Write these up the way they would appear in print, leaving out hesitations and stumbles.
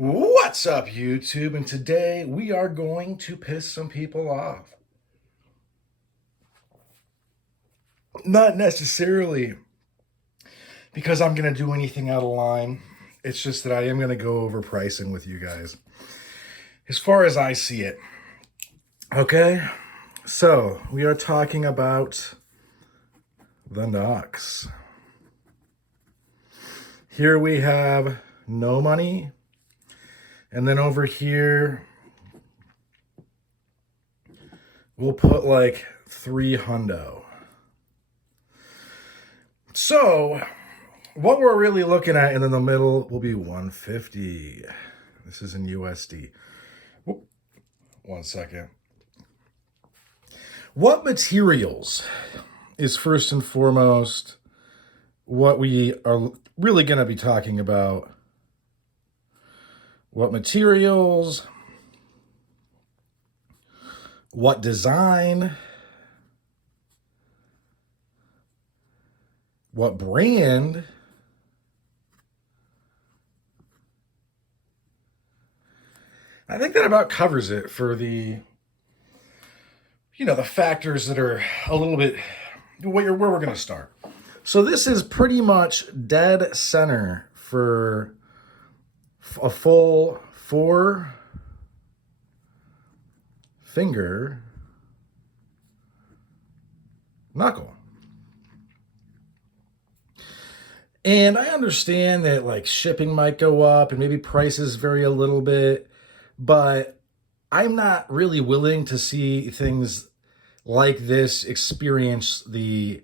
What's up, YouTube? And today we are going to piss some people off. Not necessarily because I'm going to do anything out of line. It's just that I am going to go over pricing with you guys as far as I see it. Okay? So, we are talking about the Knucks. Here we have no money. And then over here, we'll put like 300. So, what we're really looking at, and in the middle will be 150. This is in USD. One second. What materials is first and foremost what we are really going to be talking about? What materials? What design? What brand? I think that about covers it for the factors that are a little bit where we're going to start. So this is pretty much dead center for a full 4-finger knuckle. And I understand that like shipping might go up and maybe prices vary a little bit, but I'm not really willing to see things like this experience the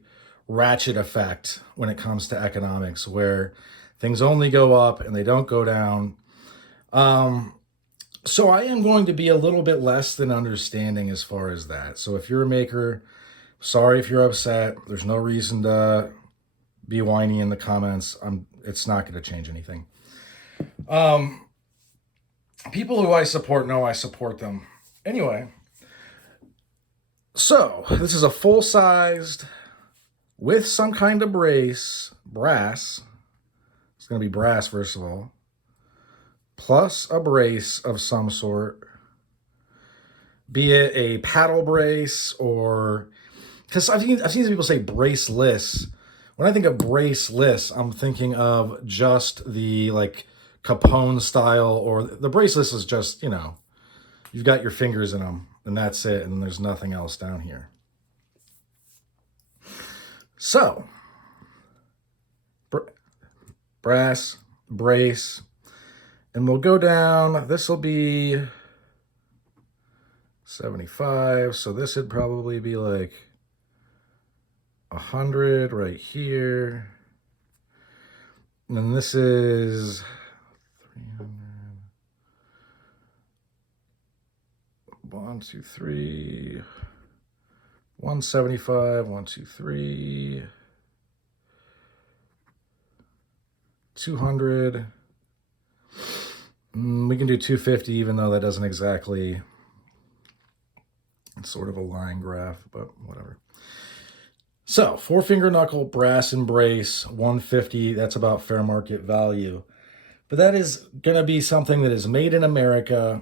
ratchet effect when it comes to economics, where things only go up and they don't go down. So I am going to be a little bit less than understanding as far as that. So if you're a maker, sorry if you're upset. There's no reason to be whiny in the comments. It's not going to change anything. People who I support know I support them. Anyway, so this is a full-sized with some kind of brass. It's going to be brass, first of all, plus a brace of some sort, be it a paddle brace or, because I've seen some people say braceless. When I think of braceless, I'm thinking of just the like Capone style, or the braceless is just, you've got your fingers in them and that's it. And there's nothing else down here. So, brass, brace, and we'll go down. This will be 75. So this would probably be like 100 right here. And then this is 300. 1, 2, 3. 175. 1, 2, 3. 200. We can do 250, even though that doesn't exactly. It's sort of a line graph, but whatever. So 4-finger knuckle, brass and brace, 150. That's about fair market value. But that is going to be something that is made in America,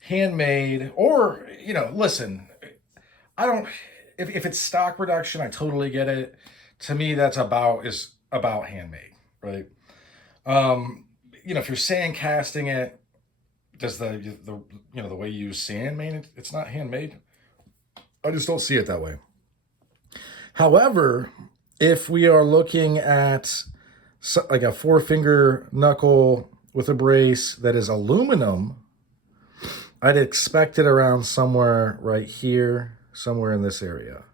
handmade, or, listen, if it's stock production, I totally get it. To me, that's about handmade, right? If you're sand casting it, does the way you use sand mean it's not handmade? I just don't see it that way. However, if we are looking at like a 4-finger knuckle with a brace that is aluminum, I'd expect it around somewhere right here, somewhere in this area.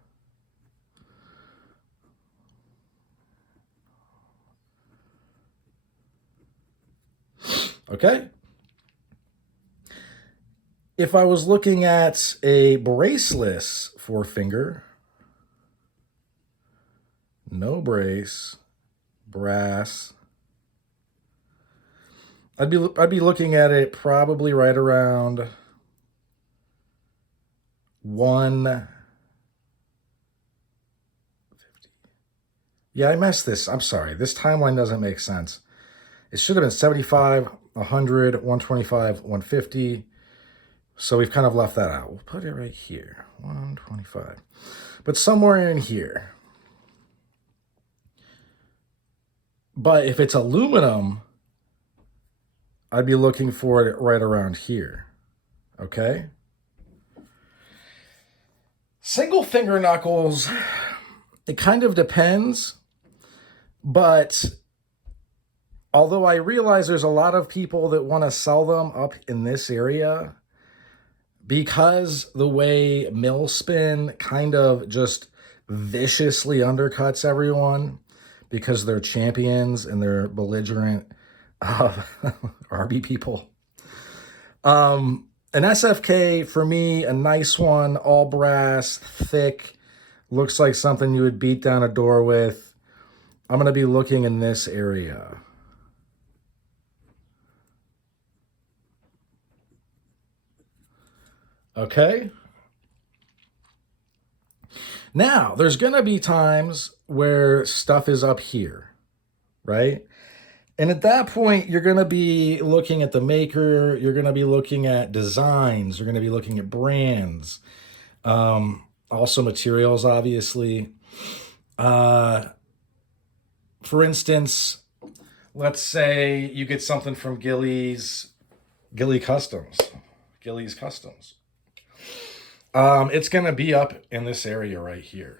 Okay? If I was looking at a braceless 4-finger, no brace, brass, I'd be looking at it probably right around 150. Yeah, I messed this. I'm sorry. This timeline doesn't make sense. It should have been 75, 100, 125, 150. So we've kind of left that out. We'll put it right here, 125. But somewhere in here. But if it's aluminum, I'd be looking for it right around here. Okay? Single finger knuckles, it kind of depends. But although I realize there's a lot of people that want to sell them up in this area, because the way mill spin kind of just viciously undercuts everyone because they're champions and they're belligerent RB people. An SFK, for me, a nice one, all brass, thick, looks like something you would beat down a door with. I'm going to be looking in this area. Okay? Now, there's going to be times where stuff is up here, right? And at that point, you're going to be looking at the maker, you're going to be looking at designs, you're going to be looking at brands, also materials, obviously. For instance, let's say you get something from Gillies Customs. It's going to be up in this area right here.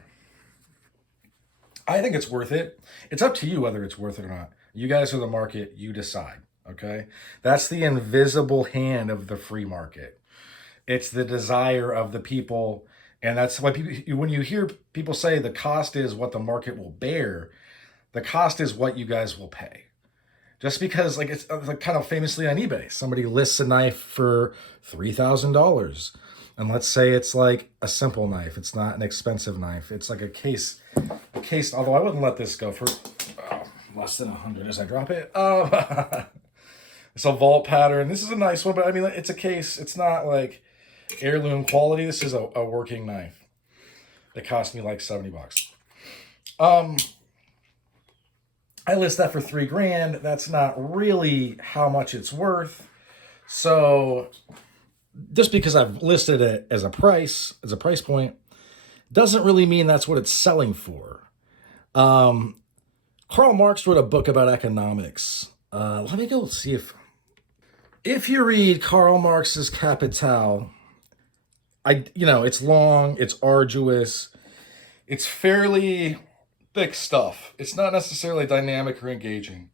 I think it's worth it. It's up to you whether it's worth it or not. You guys are the market, you decide, okay? That's the invisible hand of the free market. It's the desire of the people, and that's why people, when you hear people say the cost is what the market will bear, the cost is what you guys will pay. Just because, like, it's like kind of famously on eBay, somebody lists a knife for $3,000. And let's say it's like a simple knife. It's not an expensive knife. It's like a case, although I wouldn't let this go for less than 100 as I drop it. It's a vault pattern. This is a nice one, but I mean, it's a case. It's not like heirloom quality. This is a working knife. It cost me like $70. I list that for $3,000. That's not really how much it's worth. So just because I've listed it as a price point, doesn't really mean that's what it's selling for. Karl Marx wrote a book about economics. Let me go see if you read Karl Marx's Capital, it's long, it's arduous, it's fairly thick stuff. It's not necessarily dynamic or engaging.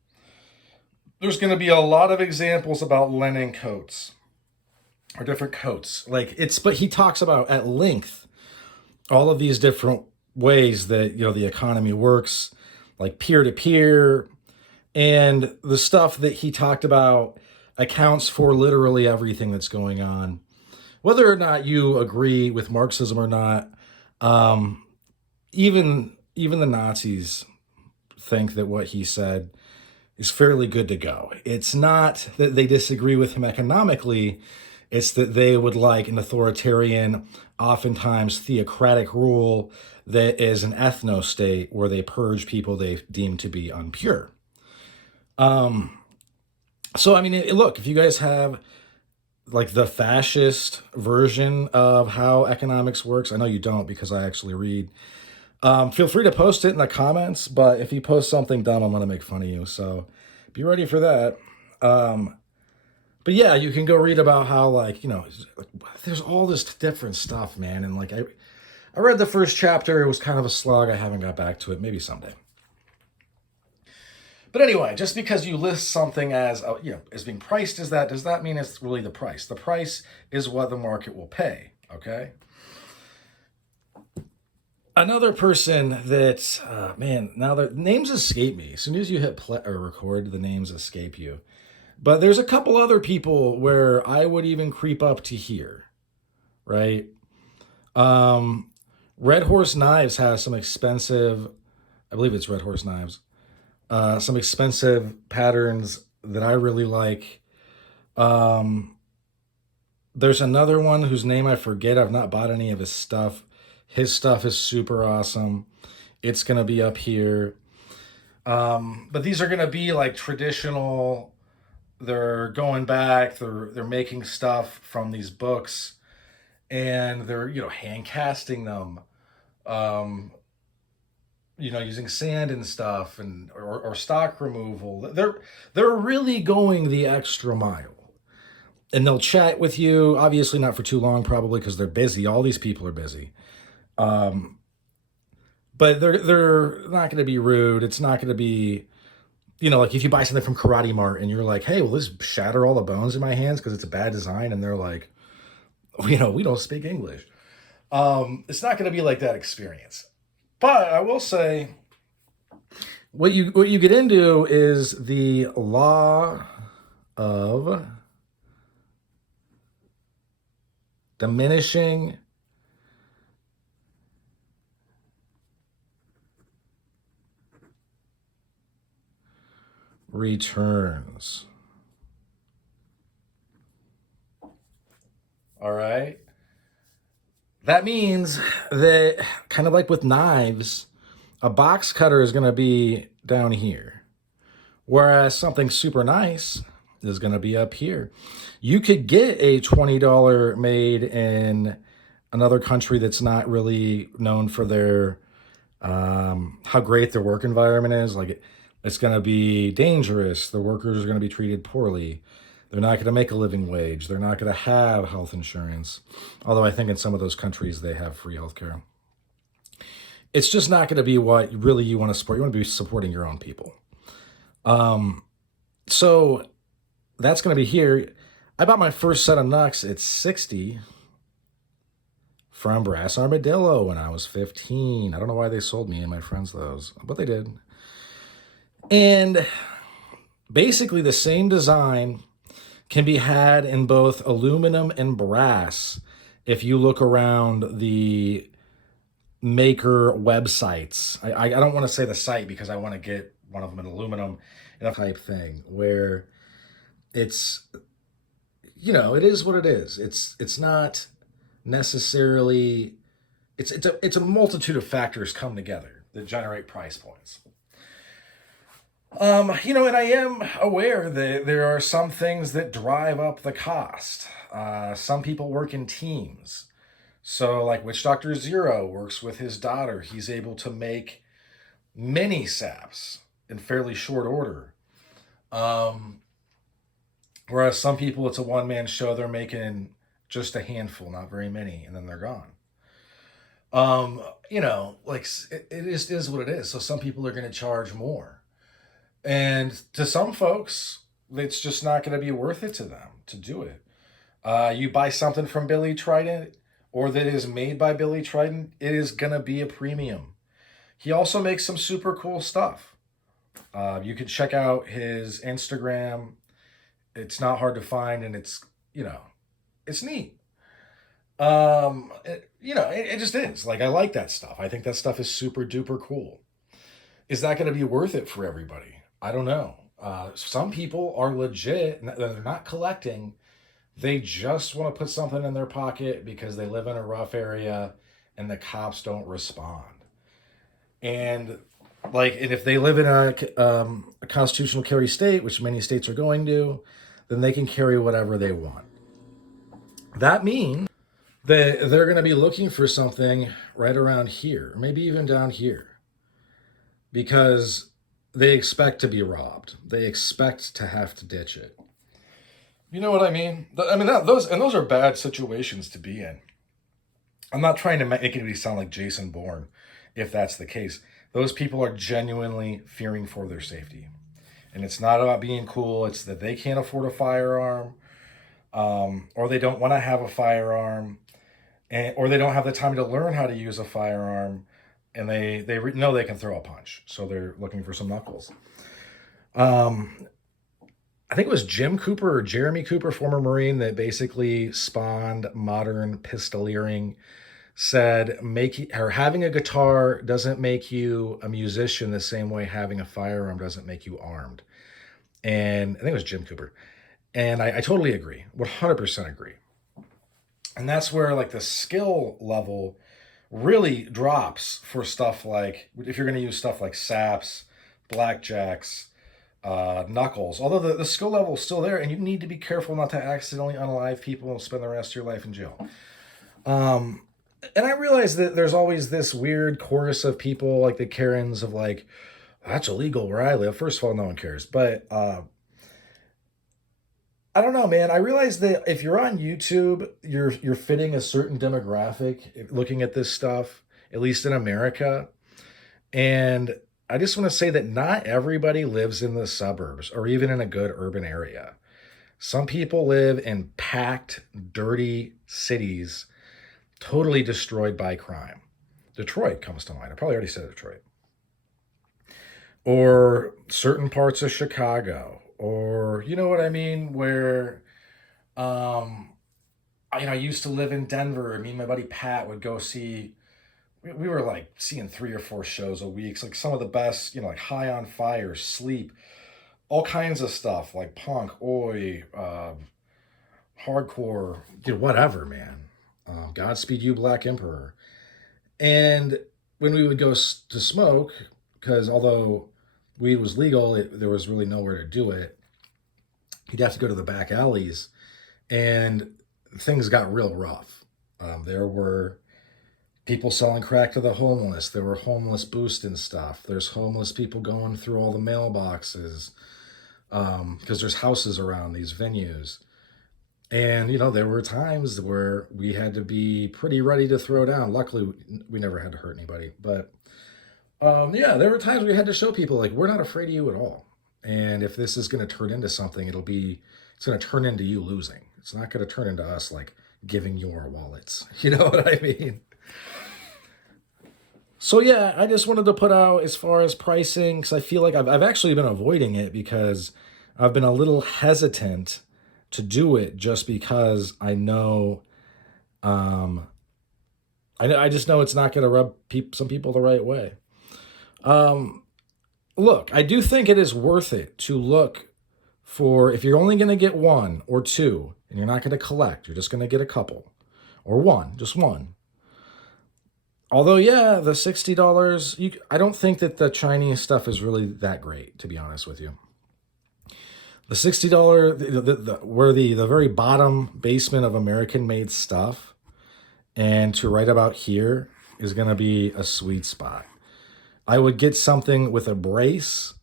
There's going to be a lot of examples about linen coats or different coats. But he talks about at length all of these different ways that, the economy works, like peer to peer, and the stuff that he talked about accounts for literally everything that's going on. Whether or not you agree with Marxism or not, even the Nazis think that what he said is fairly good to go. It's not that they disagree with him economically, it's that they would like an authoritarian, oftentimes theocratic rule that is an ethno-state where they purge people they deem to be impure. So, I mean, look, if you guys have like the fascist version of how economics works, I know you don't because I actually read. Feel free to post it in the comments, but if you post something dumb, I'm going to make fun of you. So be ready for that. But yeah, you can go read about how, there's all this different stuff, man. And I read the first chapter. It was kind of a slog. I haven't got back to it. Maybe someday. But anyway, just because you list something as, as being priced as that, does that mean it's really the price? The price is what the market will pay, okay? Another person that, now the names escape me. As soon as you hit play or record, the names escape you. But there's a couple other people where I would even creep up to here, right? Red Horse Knives has some expensive, I believe it's Red Horse Knives, some expensive patterns that I really like. There's another one whose name I forget. I've not bought any of his stuff. His stuff is super awesome. It's going to be up here. But these are going to be like traditional. They're going back. They're making stuff from these books, and they're hand casting them. Um, using sand and stuff, and or stock removal. They're really going the extra mile, and they'll chat with you. Obviously, not for too long, probably because they're busy. All these people are busy. Um, but they're not going to be rude. It's not going to be like if you buy something from Karate Mart and you're like, hey, will this shatter all the bones in my hands because it's a bad design? And they're like, we don't speak English. It's not going to be like that experience. But I will say, what you get into is the law of diminishing returns. All right. That means that, kind of like with knives, a box cutter is going to be down here, whereas something super nice is going to be up here. You could get a $20 made in another country that's not really known for their how great their work environment is. Like it's going to be dangerous. The workers are going to be treated poorly. They're not going to make a living wage. They're not going to have health insurance. Although I think in some of those countries they have free healthcare. It's just not going to be what really you want to support. You want to be supporting your own people. So that's going to be here. I bought my first set of Knucks at 60 from Brass Armadillo when I was 15. I don't know why they sold me and my friends those, but they did. And basically the same design can be had in both aluminum and brass if you look around the maker websites. I don't want to say the site because I want to get one of them in aluminum and a type thing where it's it is what it is. It's not necessarily it's a multitude of factors come together that generate price points. And I am aware that there are some things that drive up the cost. Some people work in teams. So, like Witch Doctor Zero works with his daughter. He's able to make many saps in fairly short order. Whereas some people, it's a one-man show. They're making just a handful, not very many, and then they're gone. Like it just is what it is. So some people are going to charge more. And to some folks, it's just not going to be worth it to them to do it. You buy something from Billy Trident or that is made by Billy Trident, it is going to be a premium. He also makes some super cool stuff. You can check out his Instagram. It's not hard to find, and it's neat. It just is. Like, I like that stuff. I think that stuff is super duper cool. Is that going to be worth it for everybody? I don't know. Some people are legit. They're not collecting. They just want to put something in their pocket because they live in a rough area and the cops don't respond. And if they live in a constitutional carry state, which many states are going to, then they can carry whatever they want. That means that they're going to be looking for something right around here, maybe even down here, because they expect to be robbed. They expect to have to ditch it. You know what I mean? Those are bad situations to be in. I'm not trying to make anybody sound like Jason Bourne, if that's the case. Those people are genuinely fearing for their safety. And it's not about being cool. It's that they can't afford a firearm, or they don't want to have a firearm, or they don't have the time to learn how to use a firearm, and they know they can throw a punch. So they're looking for some knuckles. I think it was Jim Cooper or Jeremy Cooper, former Marine, that basically spawned modern pistoleering, said having a guitar doesn't make you a musician the same way having a firearm doesn't make you armed. And I think it was Jim Cooper. And I totally agree, 100% agree. And that's where the skill level really drops for stuff like, if you're going to use stuff like saps, blackjacks, knuckles. Although the skill level is still there, and you need to be careful not to accidentally unalive people and spend the rest of your life in jail. And I realize that there's always this weird chorus of people like the Karens of like, that's illegal where I live. First of all, no one cares. But I don't know, man. I realize that if you're on YouTube, you're fitting a certain demographic looking at this stuff, at least in America. And I just want to say that not everybody lives in the suburbs or even in a good urban area. Some people live in packed, dirty cities, totally destroyed by crime. Detroit comes to mind. I probably already said Detroit. Or certain parts of Chicago, or you know what I mean, where I used to live in Denver. Me and my buddy Pat would go see. We were like seeing 3 or 4 shows a week. It's like some of the best, like High on Fire, Sleep, all kinds of stuff like punk, oi, hardcore, whatever, man. Godspeed You, Black Emperor. And when we would go to smoke, because although weed was legal, there was really nowhere to do it. You'd have to go to the back alleys, and things got real rough. There were people selling crack to the homeless. There were homeless boosting stuff. There's homeless people going through all the mailboxes because there's houses around these venues. And, there were times where we had to be pretty ready to throw down. Luckily, we never had to hurt anybody. But, yeah, there were times we had to show people, like, we're not afraid of you at all. And if this is going to turn into something, it's going to turn into you losing. It's not going to turn into us, like, giving you our wallets. You know what I mean? So, yeah, I just wanted to put out as far as pricing, because I feel like I've actually been avoiding it because I've been a little hesitant to do it just because I know, I just know it's not going to rub some people the right way. Look, I do think it is worth it to look for, if you're only going to get 1 or 2 and you're not going to collect, you're just going to get a couple or just one. Although, yeah, the $60, I don't think that the Chinese stuff is really that great, to be honest with you. The $60, where the very bottom basement of American-made stuff, and to right about here is going to be a sweet spot. I would get something with a brace,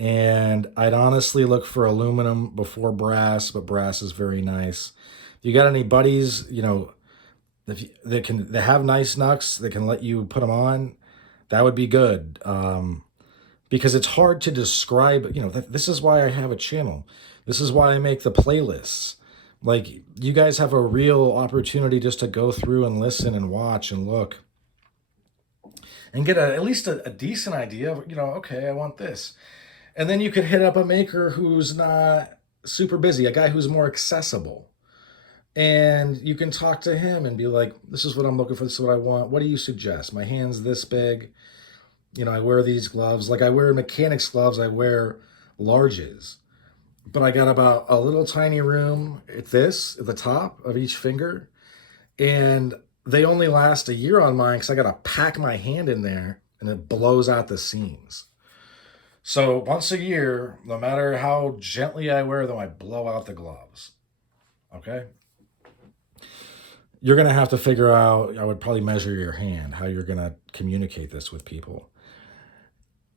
and I'd honestly look for aluminum before brass, but brass is very nice. If you got any buddies, that have nice knucks that can let you put them on, that would be good. Because it's hard to describe, this is why I have a channel. This is why I make the playlists. Like, you guys have a real opportunity just to go through and listen and watch and look and get at least a decent idea of, okay, I want this. And then you could hit up a maker who's not super busy, a guy who's more accessible. And you can talk to him and be like, this is what I'm looking for. This is what I want. What do you suggest? My hand's this big. I wear these gloves. Like, I wear mechanics gloves. I wear larges. But I got about a little tiny room at the top of each finger. And they only last a year on mine because I got to pack my hand in there and it blows out the seams. So once a year, no matter how gently I wear them, I blow out the gloves. Okay? You're going to have to figure out, I would probably measure your hand, how you're going to communicate this with people.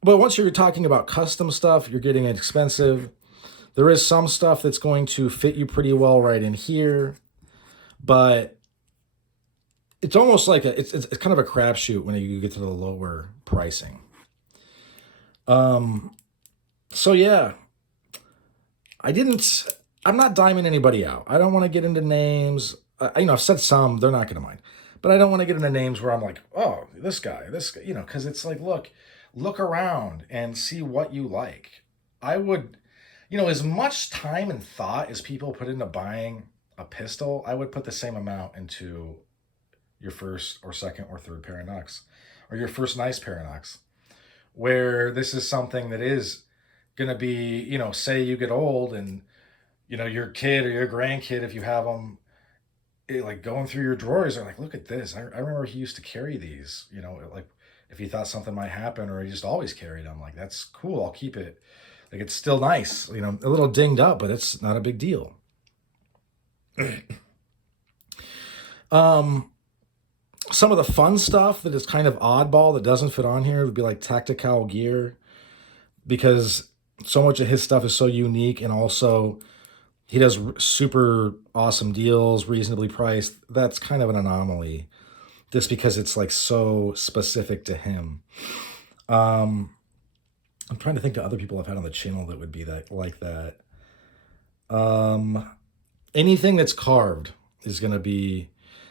But once you're talking about custom stuff, you're getting expensive. There is some stuff that's going to fit you pretty well right in here, but it's almost like it's kind of a crapshoot when you get to the lower pricing. So yeah, I'm not diming anybody out. I don't want to get into names. I've said some, they're not going to mind, but I don't want to get into names where I'm like, oh, this guy, because it's like, look around and see what you like. I would, as much time and thought as people put into buying a pistol, I would put the same amount into your first or second or third pair of Knucks, or your first nice pair of Knucks, where this is something that is going to be, say you get old and, your kid or your grandkid, if you have them, like going through your drawers, are like, look at this. I remember he used to carry these, like if he thought something might happen, or he just always carried them. Like, that's cool. I'll keep it. Like, it's still nice. You know, a little dinged up, but it's not a big deal. Some of the fun stuff that is kind of oddball that doesn't fit on here would be like tactical gear, because so much of his stuff is so unique, and also he does super awesome deals, reasonably priced. That's kind of an anomaly, just because it's like so specific to him. I'm trying to think of other people I've had on the channel that would be that like that. Anything that's carved is going to be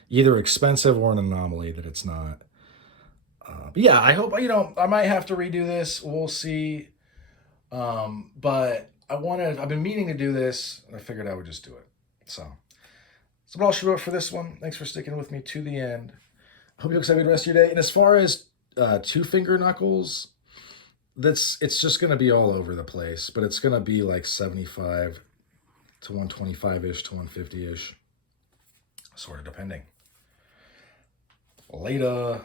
either expensive or an anomaly that it's not. But yeah, I hope, you know, I might have to redo this. We'll see. But I've been meaning to do this, and I figured I would just do it. So that's what I'll shoot out for this one. Thanks for sticking with me to the end. Hope you have a good rest of your day. And as far as 2-finger knuckles, it's just going to be all over the place, but it's going to be like 75 to 125-ish to 150-ish, sort of depending. Later.